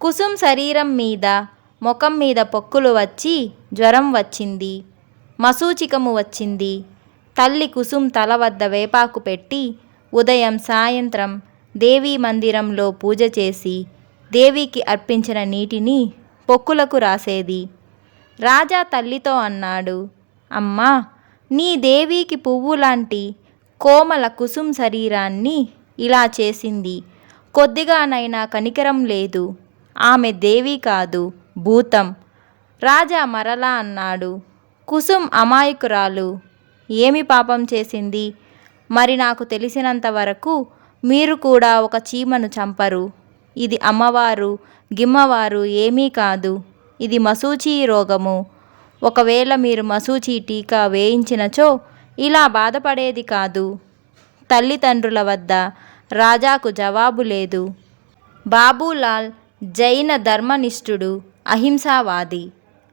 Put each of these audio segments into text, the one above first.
కుసుమ్ శరీరం మీద ముఖం మీద పొక్కులు వచ్చి జ్వరం వచ్చింది. మశూచికము వచ్చింది. తల్లి కుసుమ్ తల వద్ద వేపాకు పెట్టి ఉదయం సాయంత్రం దేవీ మందిరంలో పూజ చేసి దేవికి అర్పించిన నీటిని పొక్కులకు రాసేది. రాజా తల్లితో అన్నాడు, అమ్మా, నీ దేవికి పువ్వులాంటి కోమల కుసుమ్ శరీరాన్ని ఇలా చేసింది. కొద్దిగానైనా కనికరం లేదు. ఆమె దేవి కాదు, భూతం. రాజా మరలా అన్నాడు, కుసుమ్ అమాయకురాలు. ఏమి పాపం చేసింది? మరి నాకు తెలిసినంత వరకు మీరు కూడా ఒక చీమను చంపరు. ఇది అమ్మవారు గిమ్మవారు ఏమీ కాదు. ఇది మశూచి రోగము. ఒకవేళ మీరు మశూచి టీకా వేయించినచో ఇలా బాధపడేది కాదు. తల్లిదండ్రుల వద్ద రాజాకు జవాబు లేదు. బాబూలాల్ జైన ధర్మనిష్ఠుడు, అహింసావాది.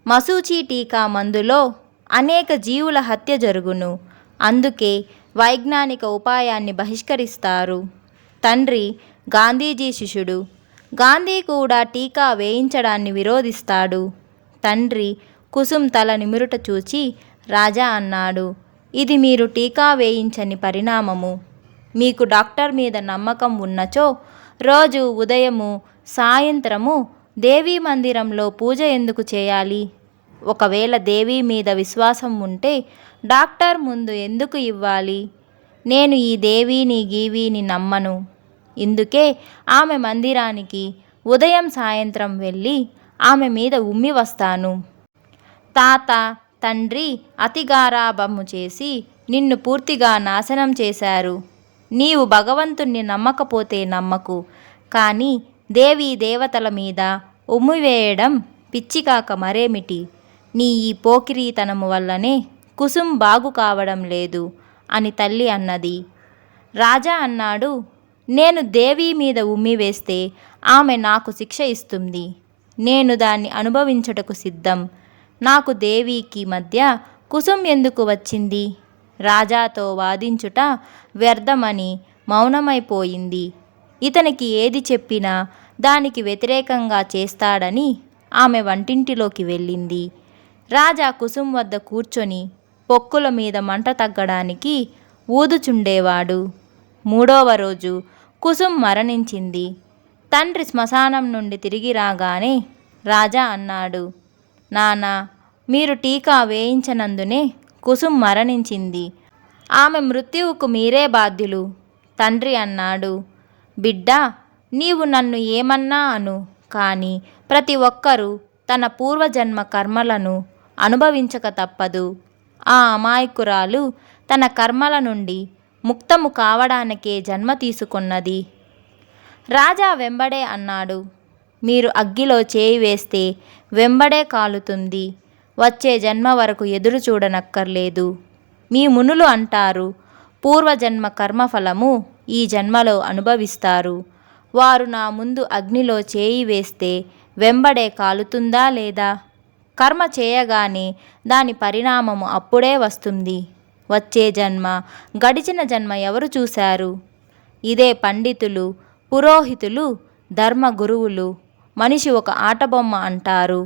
మశూచి టీకా మందులో అనేక జీవుల హత్య జరుగును. అందుకే వైజ్ఞానిక ఉపాయాన్ని బహిష్కరిస్తారు. తండ్రి గాంధీజీ శిష్యుడు. గాంధీ కూడా టీకా వేయించడాన్ని విరోధిస్తాడు. తండ్రి కుసుమ్ తల నిమురుట చూచి రాజా అన్నాడు, ఇది మీరు టీకా వేయించని పరిణామము. మీకు డాక్టర్ మీద నమ్మకం ఉన్నచో రోజు ఉదయము సాయంత్రము దేవీ మందిరంలో పూజ ఎందుకు చేయాలి? ఒకవేళ దేవి మీద విశ్వాసం ఉంటే డాక్టర్ ముందు ఎందుకు ఇవ్వాలి? నేను ఈ దేవిని గీవిని నమ్మను. ఇందుకే ఆమె మందిరానికి ఉదయం సాయంత్రం వెళ్ళి ఆమె మీద ఉమ్మి వస్తాను. తాత, తండ్రి అతి గారాబము చేసి నిన్ను పూర్తిగా నాశనం చేశారు. నీవు భగవంతుణ్ణి నమ్మకపోతే నమ్మకు, కానీ దేవీ దేవతల మీద ఉమ్మివేయడం పిచ్చికాక మరేమిటి? నీ ఈ పోకిరీతనము వల్లనే కుసుమ్ బాగు కావడం లేదు అని తల్లి అన్నది. రాజా అన్నాడు, నేను దేవి మీద ఉమ్మివేస్తే ఆమె నాకు శిక్ష ఇస్తుంది. నేను దాన్ని అనుభవించుటకు సిద్ధం. నాకు దేవికి మధ్య కుసుమ్ ఎందుకు వచ్చింది? రాజాతో వాదించుట వ్యర్థమని మౌనమైపోయింది. ఇతనికి ఏది చెప్పినా దానికి వ్యతిరేకంగా చేస్తాడని ఆమె వంటింటిలోకి వెళ్ళింది. రాజా కుసుమ్ వద్ద కూర్చొని పొక్కుల మీద మంట తగ్గడానికి ఊదుచుండేవాడు. 3వ రోజు కుసుమ్ మరణించింది. తండ్రి శ్మశానం నుండి తిరిగి రాగానే రాజా అన్నాడు, నానా, మీరు టీకా వేయించనందునే కుసుమ్ మరణించింది. ఆమె మృత్యువుకు మీరే బాధ్యులు. తండ్రి అన్నాడు, బిడ్డా, నీవు నన్ను ఏమన్నా అను, కానీ ప్రతి ఒక్కరూ తన పూర్వజన్మ కర్మలను అనుభవించక తప్పదు. ఆ అమాయకురాలు తన కర్మల నుండి ముక్తము కావడానికే జన్మ తీసుకున్నది. రాజా వెంబడే అన్నాడు, మీరు అగ్గిలో చేయి వేస్తే వెంబడే కాలుతుంది. వచ్చే జన్మ వరకు ఎదురు చూడనక్కర్లేదు. మీ మునులు అంటారు, పూర్వజన్మ కర్మఫలము ఈ జన్మలో అనుభవిస్తారు. వారు నా ముందు అగ్నిలో చేయి వేస్తే వెంబడే కాలుతుందా లేదా? కర్మ చేయగానే దాని పరిణామము అప్పుడే వస్తుంది. వచ్చే జన్మ, గడిచిన జన్మ ఎవరు చూశారు? ఇదే పండితులు, పురోహితులు, ధర్మ గురువులు మనిషి ఒక ఆటబొమ్మ అంటారు.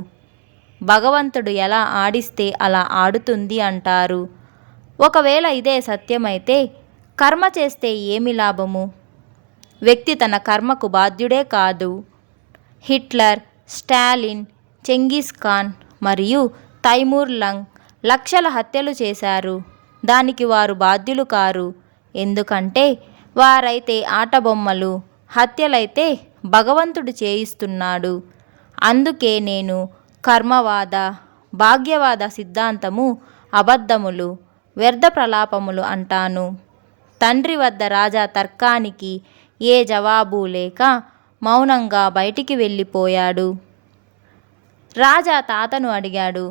భగవంతుడు ఎలా ఆడిస్తే అలా ఆడుతుంది అంటారు. ఒకవేళ ఇదే సత్యమైతే కర్మ చేస్తే ఏమి లాభము? వ్యక్తి తన కర్మకు బాధ్యుడే కాదు. హిట్లర్, స్టాలిన్, చెంగిస్ ఖాన్ మరియు తైమూర్ లంగ్ లక్షల హత్యలు చేశారు. దానికి వారు బాధ్యులు కారు. ఎందుకంటే వారైతే ఆటబొమ్మలు, హత్యలైతే భగవంతుడు చేయిస్తున్నాడు. అందుకే నేను కర్మవాద, భాగ్యవాద సిద్ధాంతము అబద్ధములు, వ్యర్థ ప్రలాపములు అంటాను. తండ్రి వద్ద రాజా తర్కానికి ఏ జవాబు లేక మౌనంగా బయటికి వెళ్ళిపోయాడు. రాజా తాతను అడిగాడు,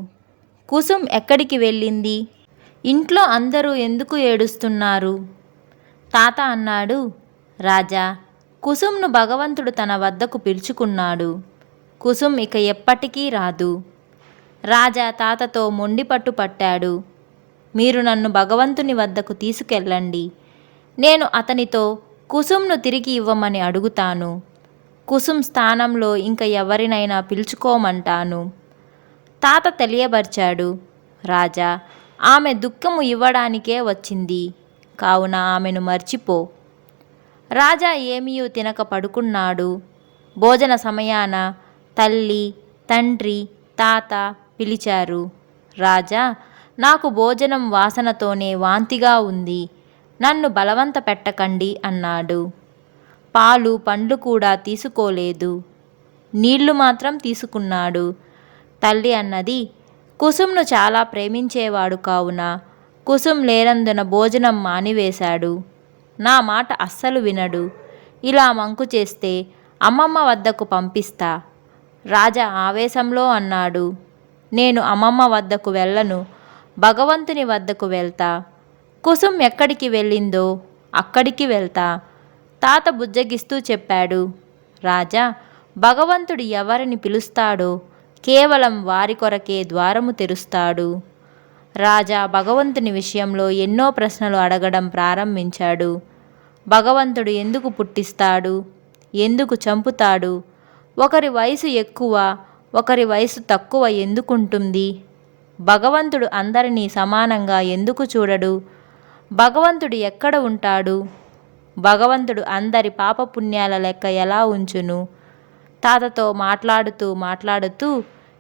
కుసుమ్ ఎక్కడికి వెళ్ళింది? ఇంట్లో అందరూ ఎందుకు ఏడుస్తున్నారు? తాత అన్నాడు, రాజా, కుసుమ్ను భగవంతుడు తన వద్దకు పిలుచుకున్నాడు. కుసుమ్ ఇక ఎప్పటికీ రాదు. రాజా తాతతో మొండిపట్టు పట్టాడు. మీరు నన్ను భగవంతుని వద్దకు తీసుకెళ్ళండి. నేను అతనితో కుసుమ్ను తిరిగి ఇవ్వమని అడుగుతాను. కుసుం స్థానంలో ఇంక ఎవరినైనా పిలుచుకోమంటాను. తాత తెలియబర్చాడు. రాజా, ఆమె దుఃఖము ఇవ్వడానికే వచ్చింది, కావున ఆమెను మర్చిపో. రాజా ఏమీయూ తినక పడుకున్నాడు. భోజన సమయాన తల్లి, తండ్రి, తాత పిలిచారు. రాజా, నాకు భోజనం వాసనతోనే వాంతిగా ఉంది, నన్ను బలవంత పెట్టకండి అన్నాడు. పాలు పండ్లు కూడా తీసుకోలేదు, నీళ్లు మాత్రం తీసుకున్నాడు. తల్లి అన్నది, కుసుంను చాలా ప్రేమించేవాడు కావున కుసుం లేనందున భోజనం మానివేశాడు. నా మాట అస్సలు వినడు. ఇలా మంకు చేస్తే అమ్మమ్మ వద్దకు పంపిస్తా. రాజా ఆవేశంలో అన్నాడు. నేను అమ్మమ్మ వద్దకు వెళ్ళను, భగవంతుని వద్దకు వెళ్తా. కుసుం ఎక్కడికి వెళ్ళిందో అక్కడికి వెళ్తా. తాత బుజ్జగిస్తూ చెప్పాడు. రాజా, భగవంతుడు ఎవరిని పిలుస్తాడో కేవలం వారి కొరకే ద్వారము తెరుస్తాడు. రాజా భగవంతుని విషయంలో ఎన్నో ప్రశ్నలు అడగడం ప్రారంభించాడు. భగవంతుడు ఎందుకు పుట్టిస్తాడు, ఎందుకు చంపుతాడు, ఒకరి వయసు ఎక్కువ ఒకరి వయసు తక్కువ ఎందుకుంటుంది, భగవంతుడు అందరినీ సమానంగా ఎందుకు చూడడు, భగవంతుడు ఎక్కడ ఉంటాడు, భగవంతుడు అందరి పాపపుణ్యాల లెక్క ఎలా ఉంచును. తాతతో మాట్లాడుతూ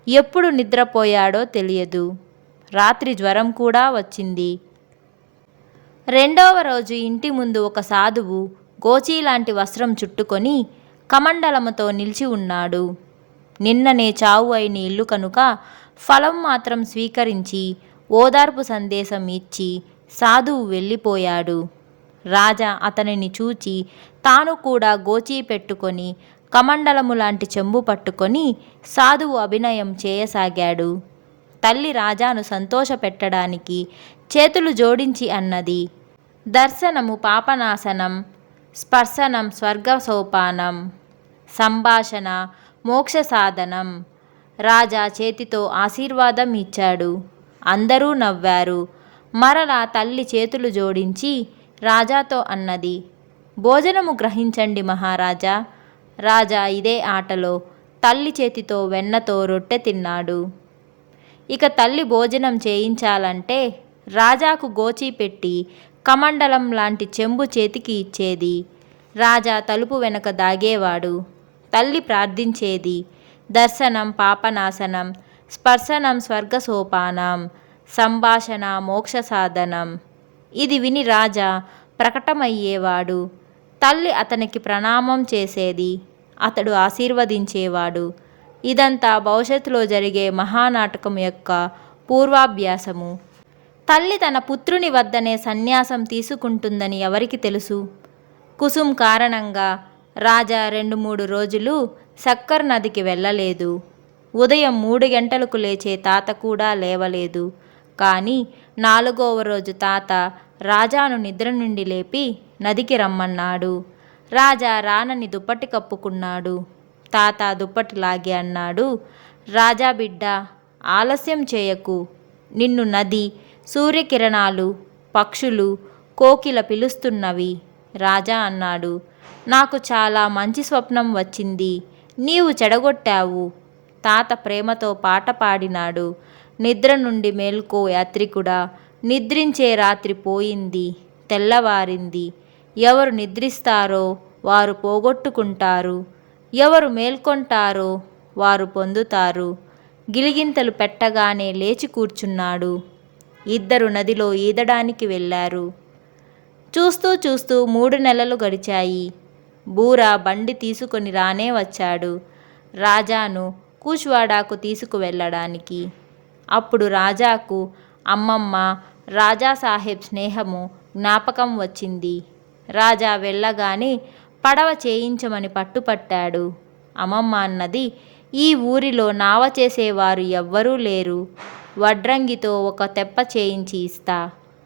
ఎప్పుడు నిద్రపోయాడో తెలియదు. రాత్రి జ్వరం కూడా వచ్చింది. రెండవ రోజు ఇంటి ముందు ఒక సాధువు గోచీలాంటి వస్త్రం చుట్టుకొని కమండలముతో నిలిచి ఉన్నాడు. నిన్ననే చావు అయిన ఇల్లు కనుక ఫలం మాత్రం స్వీకరించి ఓదార్పు సందేశం ఇచ్చి సాధువు వెళ్ళిపోయాడు. రాజా అతనిని చూచి తాను కూడా గోచీ పెట్టుకొని కమండలము లాంటి చెంబు పట్టుకొని సాధువు అభినయం చేయసాగాడు. తల్లి రాజాను సంతోషపెట్టడానికి చేతులు జోడించి అన్నది. దర్శనము పాపనాశనం, స్పర్శనం స్వర్గసోపానం, సంభాషణ మోక్ష సాధనం. రాజా చేతితో ఆశీర్వాదం ఇచ్చాడు. అందరూ నవ్వారు. మరలా తల్లి చేతులు జోడించి రాజాతో అన్నది. భోజనము గ్రహించండి మహారాజా. రాజా ఇదే ఆటలో తల్లి చేతితో వెన్నతో రొట్టె తిన్నాడు. ఇక తల్లి భోజనం చేయించాలంటే రాజాకు గోచీ పెట్టి కమండలం లాంటి చెంబు చేతికి ఇచ్చేది. రాజా తలుపు వెనక దాగేవాడు. తల్లి ప్రార్థించేది. దర్శనం పాపనాశనం, స్పర్శనం స్వర్గసోపానం, సంభాషణ మోక్ష సాధనం. ఇది విని రాజా ప్రకటమయ్యేవాడు. తల్లి అతనికి ప్రణామం చేసేది. అతడు ఆశీర్వదించేవాడు. ఇదంతా భవిష్యత్తులో జరిగే మహానాటకం యొక్క పూర్వాభ్యాసము. తల్లి తన పుత్రుని వద్దనే సన్యాసం తీసుకుంటుందని ఎవరికి తెలుసు? కుసుం కారణంగా రాజా 2-3 రోజులు సక్కర్ నదికి వెళ్ళలేదు. ఉదయం 3 గంటలకు లేచే తాత కూడా లేవలేదు. కానీ 4వ రోజు తాత రాజాను నిద్ర నుండి లేపి నదికి రమ్మన్నాడు. రాజా రానని దుప్పటి కప్పుకున్నాడు. తాత దుప్పటి లాగి అన్నాడు. రాజా బిడ్డ, ఆలస్యం చేయకు. నిన్ను నది, సూర్యకిరణాలు, పక్షులు, కోకిల పిలుస్తున్నవి. రాజా అన్నాడు. నాకు చాలా మంచి స్వప్నం వచ్చింది, నీవు చెడగొట్టావు. తాత ప్రేమతో పాట పాడినాడు. నిద్ర నుండి మేల్కో యాత్రికుడా, నిద్రించే రాత్రి పోయింది, తెల్లవారింది. ఎవరు నిద్రిస్తారో వారు పోగొట్టుకుంటారు, ఎవరు మేల్కొంటారో వారు పొందుతారు. గిలిగింతలు పెట్టగానే లేచి కూర్చున్నాడు. ఇద్దరు నదిలో ఈదడానికి వెళ్ళారు. చూస్తూ చూస్తూ 3 నెలలు గడిచాయి. బూరా బండి తీసుకొని రానే వచ్చాడు రాజాను కూష్వాడాకు తీసుకువెళ్ళడానికి. అప్పుడు రాజాకు అమ్మమ్మ, రాజాసాహెబ్ స్నేహము జ్ఞాపకం వచ్చింది. రాజా వెళ్ళగానే పడవ చేయించమని పట్టుపట్టాడు. అమ్మమ్మ అన్నది, ఈ ఊరిలో నావ చేసేవారు ఎవ్వరూ లేరు, వడ్రంగితో ఒక తెప్ప చేయించి ఇస్తా.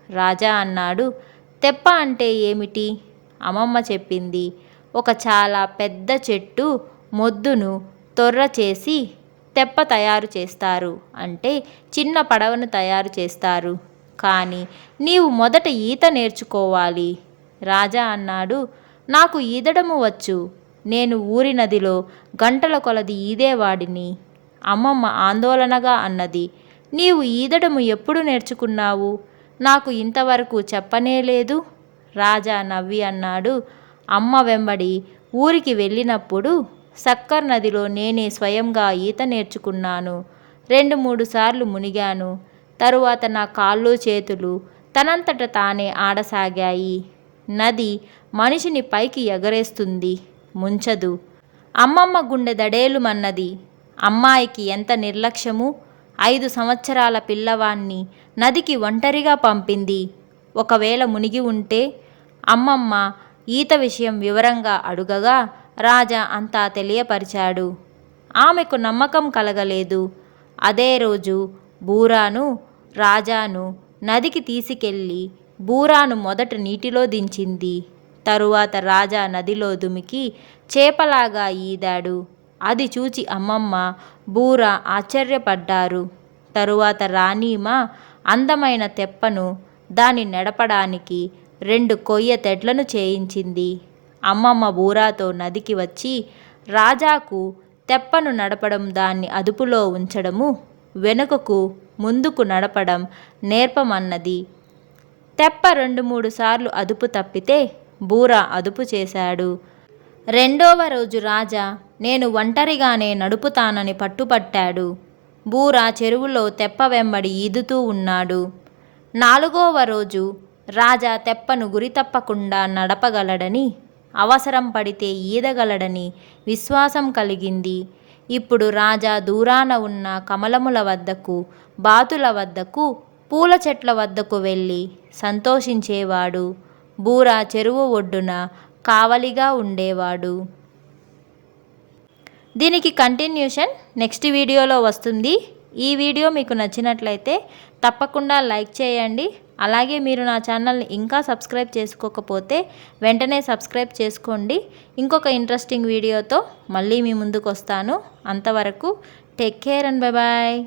రాజా అన్నాడు. తెప్ప అంటే ఏమిటి? అమ్మమ్మ చెప్పింది. ఒక చాలా పెద్ద చెట్టు మొద్దును తొర్ర చేసి తెప్ప తయారు చేస్తారు, అంటే చిన్న పడవను తయారు చేస్తారు. కానీ నీవు మొదట ఈత నేర్చుకోవాలి. రాజా అన్నాడు. నాకు ఈదడము వచ్చు, నేను ఊరి నదిలో గంటల కొలది ఈదేవాడిని. అమ్మమ్మ ఆందోళనగా అన్నది. నీవు ఈదడము ఎప్పుడు నేర్చుకున్నావు? నాకు ఇంతవరకు చెప్పనేలేదు. రాజా నవ్వి అన్నాడు. అమ్మ వెంబడి ఊరికి వెళ్ళినప్పుడు సక్కర్ నదిలో నేనే స్వయంగా ఈత నేర్చుకున్నాను. 2-3 సార్లు మునిగాను. తరువాత నా కాళ్ళు చేతులు తనంతట తానే ఆడసాగాయి. నది మనిషిని పైకి ఎగరేస్తుంది, ముంచదు. అమ్మమ్మ గుండె దడేలుమన్నది. అమ్మాయికి ఎంత నిర్లక్ష్యము! 5 సంవత్సరాల పిల్లవాణ్ణి నదికి ఒంటరిగా పంపింది. ఒకవేళ మునిగి ఉంటే? అమ్మమ్మ ఈత విషయం వివరంగా అడుగగా రాజా అంతా తెలియపరిచాడు. ఆమెకు నమ్మకం కలగలేదు. అదే రోజు బూరాను, రాజాను నదికి తీసుకెళ్ళి బూరాను మొదట నీటిలో దించింది. తరువాత రాజా నదిలో దుమికి చేపలాగా ఈదాడు. అది చూచి అమ్మమ్మ, బూరా ఆశ్చర్యపడ్డారు. తరువాత రాణీమ అందమైన తెప్పను దాన్ని నడపడానికి 2 కొయ్య తెడ్లను చేయించింది. అమ్మమ్మ బూరాతో నదికి వచ్చి రాజాకు తెప్పను నడపడం, దాన్ని అదుపులో ఉంచడము, వెనుకకు ముందుకు నడపడం నేర్పమన్నది. తెప్ప 2-3 సార్లు అదుపు తప్పితే బూరా అదుపు చేశాడు. 2వ రోజు రాజా నేను ఒంటరిగానే నడుపుతానని పట్టుపట్టాడు. బూరా చెరువులో తెప్ప వెంబడి ఈదుతూ ఉన్నాడు. 4వ రోజు రాజా తెప్పను గురి తప్పకుండా నడపగలడని, అవసరం పడితే ఈదగలడని విశ్వాసం కలిగింది. ఇప్పుడు రాజా దూరాన ఉన్న కమలముల వద్దకు, బాతుల వద్దకు, పూల చెట్ల వద్దకు వెళ్ళి సంతోషించేవాడు. బూరా చెరువు ఒడ్డున కావలిగా ఉండేవాడు. దీనికి కంటిన్యూషన్ నెక్స్ట్ వీడియోలో వస్తుంది. ఈ వీడియో మీకు నచ్చినట్లయితే తప్పకుండా లైక్ చేయండి. అలాగే మీరు నా ఛానల్ని ఇంకా సబ్స్క్రైబ్ చేసుకోకపోతే వెంటనే సబ్స్క్రైబ్ చేసుకోండి. ఇంకొక ఇంట్రెస్టింగ్ వీడియోతో మళ్ళీ మీ ముందుకు వస్తాను. అంతవరకు take care and bye bye.